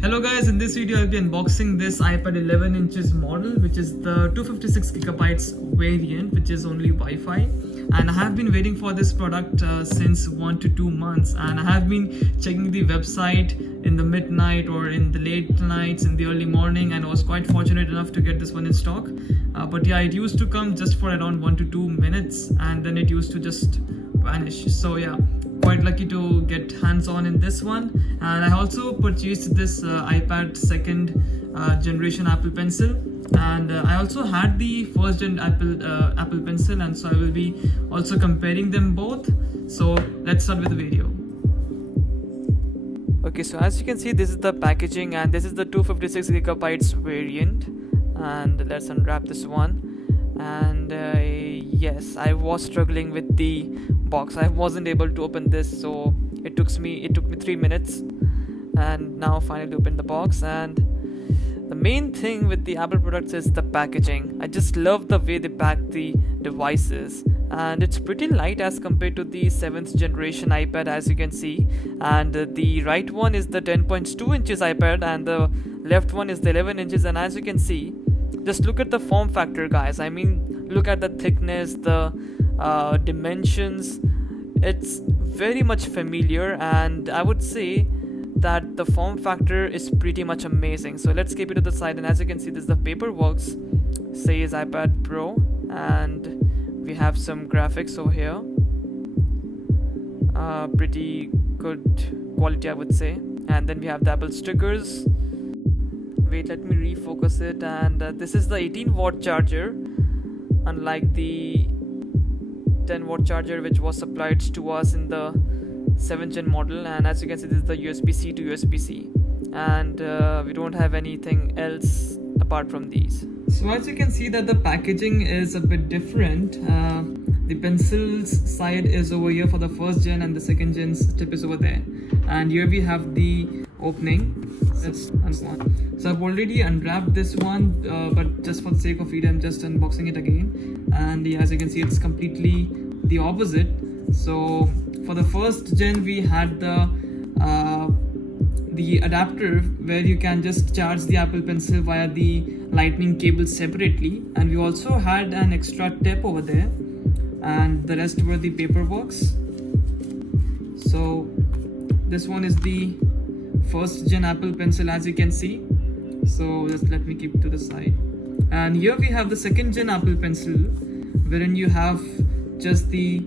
Hello guys, in this video I'll be unboxing this iPad 11 inches model, which is the 256 gigabytes variant, which is only Wi-Fi. And I have been waiting for this product since 1 to 2 months, and I have been checking the website in the midnight or in the late nights, in the early morning, and I was quite fortunate enough to get this one in stock. But yeah, it used to come just for around 1 to 2 minutes, and then it used to just vanish. So yeah, quite lucky to get hands-on in this one. And I also purchased this iPad second generation Apple Pencil, and I also had the first gen Apple Pencil, and so I will be also comparing them both. So let's start with the video. Okay, so as you can see, this is the packaging, and this is the 256 gigabytes variant. And let's unwrap this one. And yes, I was struggling with the box. I wasn't able to open this, so it took me 3 minutes, and now finally opened the box. And the main thing with the Apple products is the packaging. I just love the way they pack the devices, and it's pretty light as compared to the 7th generation iPad, as you can see. And the right one is the 10.2 inches iPad, and the left one is the 11 inches. And as you can see, just look at the form factor, guys. I mean, look at the thickness, the dimensions. It's very much familiar, and I would say that the form factor is pretty much amazing. So let's keep it to the side, and as you can see, this is the paperwork, says iPad Pro, and we have some graphics over here. Pretty good quality, I would say. And then we have the Apple stickers. Wait, let me refocus it. And this is the 18-watt charger, unlike the 10-watt charger which was supplied to us in the 7th gen model. And as you can see, this is the USB-C to USB-C, and we don't have anything else apart from these. So as you can see that the packaging is a bit different. The pencil's side is over here for the 1st gen, and the 2nd gen's tip is over there. And here we have the opening. So I've already unwrapped this one, but just for the sake of it, I'm just unboxing it again. And yeah, as you can see, it's completely the opposite. So for the 1st gen, we had the adapter where you can just charge the Apple Pencil via the lightning cable separately, and we also had an extra tip over there, and the rest were the paperworks. So this one is the 1st gen Apple Pencil, as you can see. So just let me keep it to the side. And here we have the 2nd gen Apple Pencil, wherein you have just the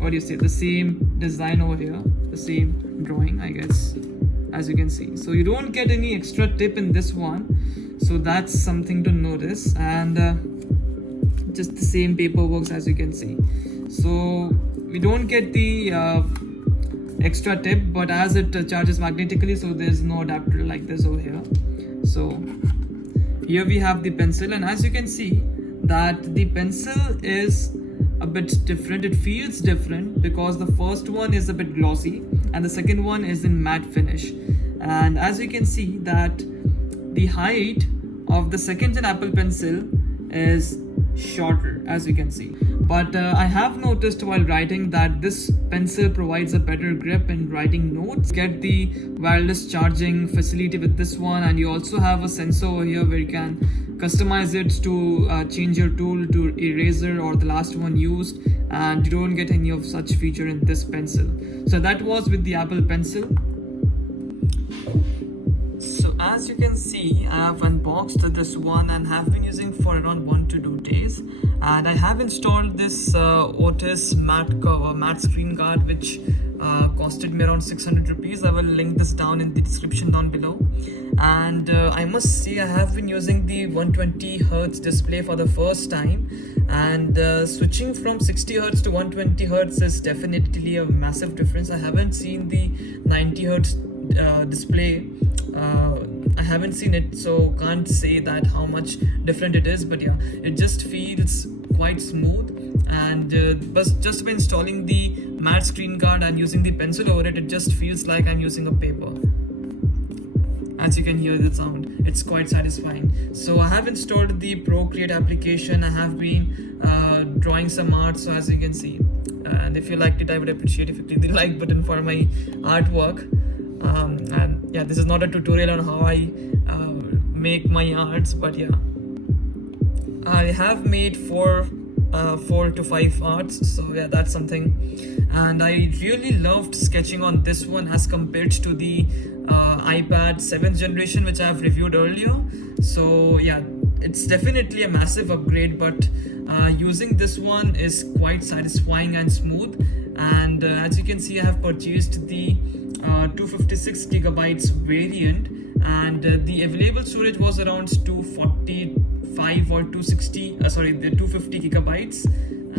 the same design over here, the same drawing, I guess, as you can see. So you don't get any extra tip in this one, so that's something to notice. And just the same paperwork, as you can see. So we don't get the extra tip, but as it charges magnetically, so there's no adapter like this over here. So here we have the pencil, and as you can see that the pencil is a bit different. It feels different because the first one is a bit glossy and the second one is in matte finish. And as you can see that the height of the 2nd gen Apple Pencil is shorter, as you can see. But I have noticed while writing that this pencil provides a better grip in writing notes. Get the wireless charging facility with this one, and you also have a sensor over here where you can customize it to change your tool to eraser or the last one used, and you don't get any of such feature in this pencil. So that was with the Apple Pencil. So as you can see, I have unboxed this one and have been using for around 1 to 2 days, and I have installed this Otis matte screen guard, which costed me around 600 rupees. I will link this down in the description down below. And I must say I have been using the 120 hertz display for the first time, and switching from 60 hertz to 120 hertz is definitely a massive difference. I haven't seen the 90 hertz display. I haven't seen it, so can't say that how much different it is, but yeah, it just feels quite smooth. And but just by installing the matte screen guard and using the pencil over it, it just feels like I'm using a paper. As you can hear the sound, it's quite satisfying. So I have installed the Procreate application. I have been drawing some art, so as you can see, and if you liked it, I would appreciate if you click the like button for my artwork. And yeah, this is not a tutorial on how I make my arts, but yeah, I have made 4 to 5 arts, so yeah, that's something. And I really loved sketching on this one as compared to the iPad 7th generation, which I have reviewed earlier. So yeah, it's definitely a massive upgrade, but using this one is quite satisfying and smooth. And as you can see, I have purchased the 256 gigabytes variant, and the available storage was around 245 or 260, the 250 gigabytes.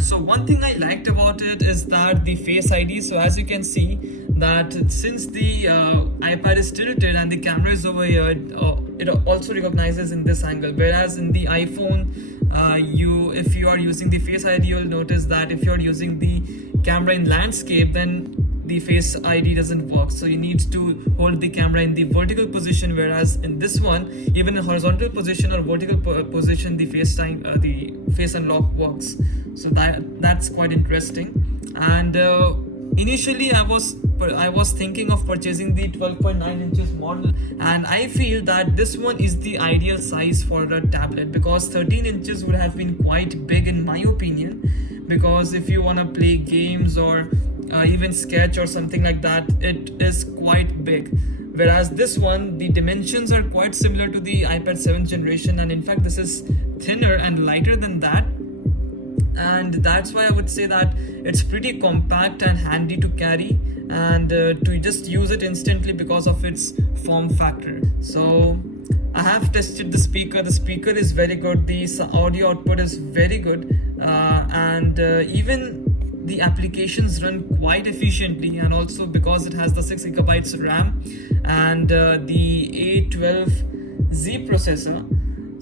So one thing I liked about it is that the Face ID. So as you can see that since the iPad is tilted and the camera is over here, it also recognizes in this angle, whereas in the iPhone, if you are using the Face ID, you'll notice that if you're using the camera in landscape, then the Face ID doesn't work. So you need to hold the camera in the vertical position, whereas in this one, even in horizontal position or vertical position, the face unlock works. So that's quite interesting. And initially I was thinking of purchasing the 12.9 inches model, and I feel that this one is the ideal size for a tablet, because 13 inches would have been quite big in my opinion, because if you want to play games or even sketch or something like that, it is quite big. Whereas this one, the dimensions are quite similar to the iPad 7th generation, and in fact this is thinner and lighter than that. And that's why I would say that it's pretty compact and handy to carry, and to just use it instantly because of its form factor. So I have tested the speaker. The speaker is very good. The audio output is very good, and even the applications run quite efficiently. And also because it has the 6 gigabytes RAM and the A12Z processor,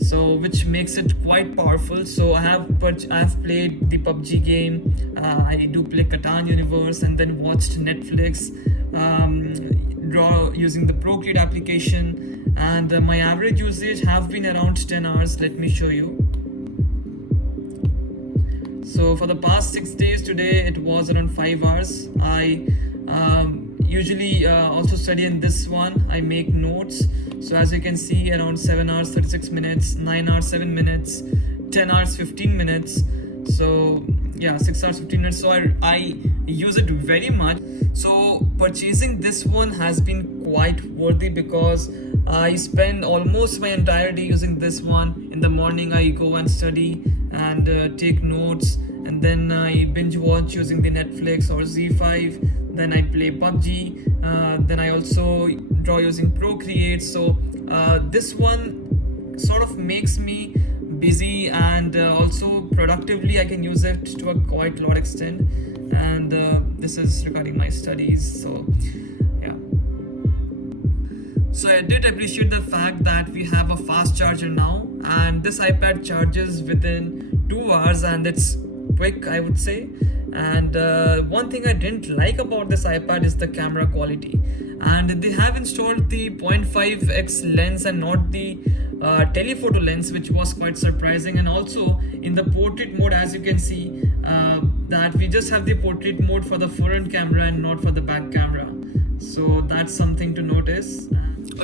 so which makes it quite powerful. So I have played the PUBG game, I do play Catan Universe, and then watched Netflix, draw using the Procreate application, and my average usage have been around 10 hours. Let me show you. So for the past 6 days, today it was around 5 hours. I usually also study in this one. I make notes. So as you can see, around 7 hours 36 minutes, 9 hours 7 minutes, 10 hours 15 minutes. So yeah, 6 hours 15 minutes. So I use it very much. So purchasing this one has been quite worthy, because I spend almost my entire day using this one. In the morning I go and study and take notes, and then I binge watch using the Netflix or Z5, then I play PUBG, then I also draw using Procreate. So this one sort of makes me busy, and also productively I can use it to a quite lot extent. And this is regarding my studies. So yeah, so I did appreciate the fact that we have a fast charger now, and this iPad charges within 2 hours, and it's quick, I would say. And one thing I didn't like about this iPad is the camera quality, and they have installed the 0.5x lens and not the telephoto lens, which was quite surprising. And also in the portrait mode, as you can see, that we just have the portrait mode for the front camera and not for the back camera. So that's something to notice.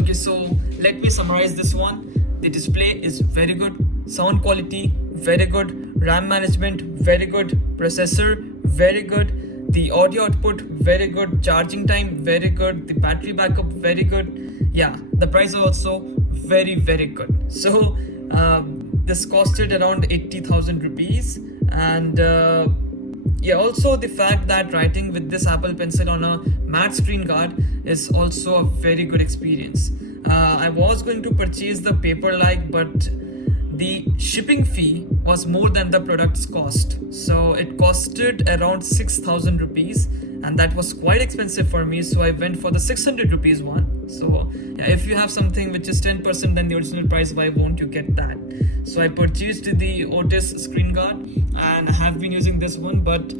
Okay, so let me summarize this one. The display is very good, sound quality very good, RAM management very good, processor very good, the audio output very good, charging time very good, the battery backup very good. Yeah, the price also very good. So this costed around 80,000 rupees, and Yeah, also the fact that writing with this Apple Pencil on a matte screen guard is also a very good experience. I was going to purchase the Paperlike, but the shipping fee was more than the product's cost. So it costed around 6,000 rupees, and that was quite expensive for me. So I went for the 600 rupees one. So yeah, if you have something which is 10% than the original price, why won't you get that? So I purchased the Otis screen guard, and I have been using this one, but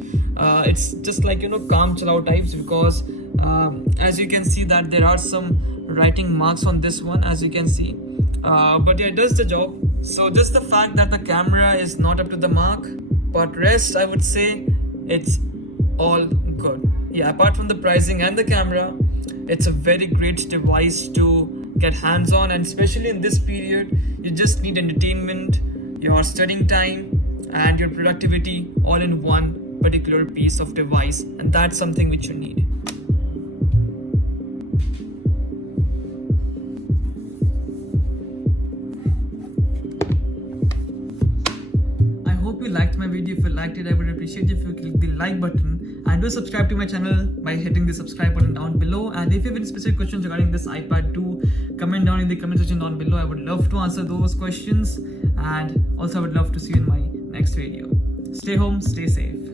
it's just like, calm chill out types, because as you can see that there are some writing marks on this one, as you can see, but yeah, it does the job. So just the fact that the camera is not up to the mark, but rest I would say it's all good. Yeah, apart from the pricing and the camera, it's a very great device to get hands on, and especially in this period you just need entertainment, your studying time, and your productivity all in one particular piece of device, and that's something which you need. I hope you liked my video. If you liked it, I would appreciate if you click the like button, and do subscribe to my channel by hitting the subscribe button down below. And if you have any specific questions regarding this iPad, do comment down in the comment section down below. I would love to answer those questions, and also I would love to see you in my next video. Stay home, stay safe.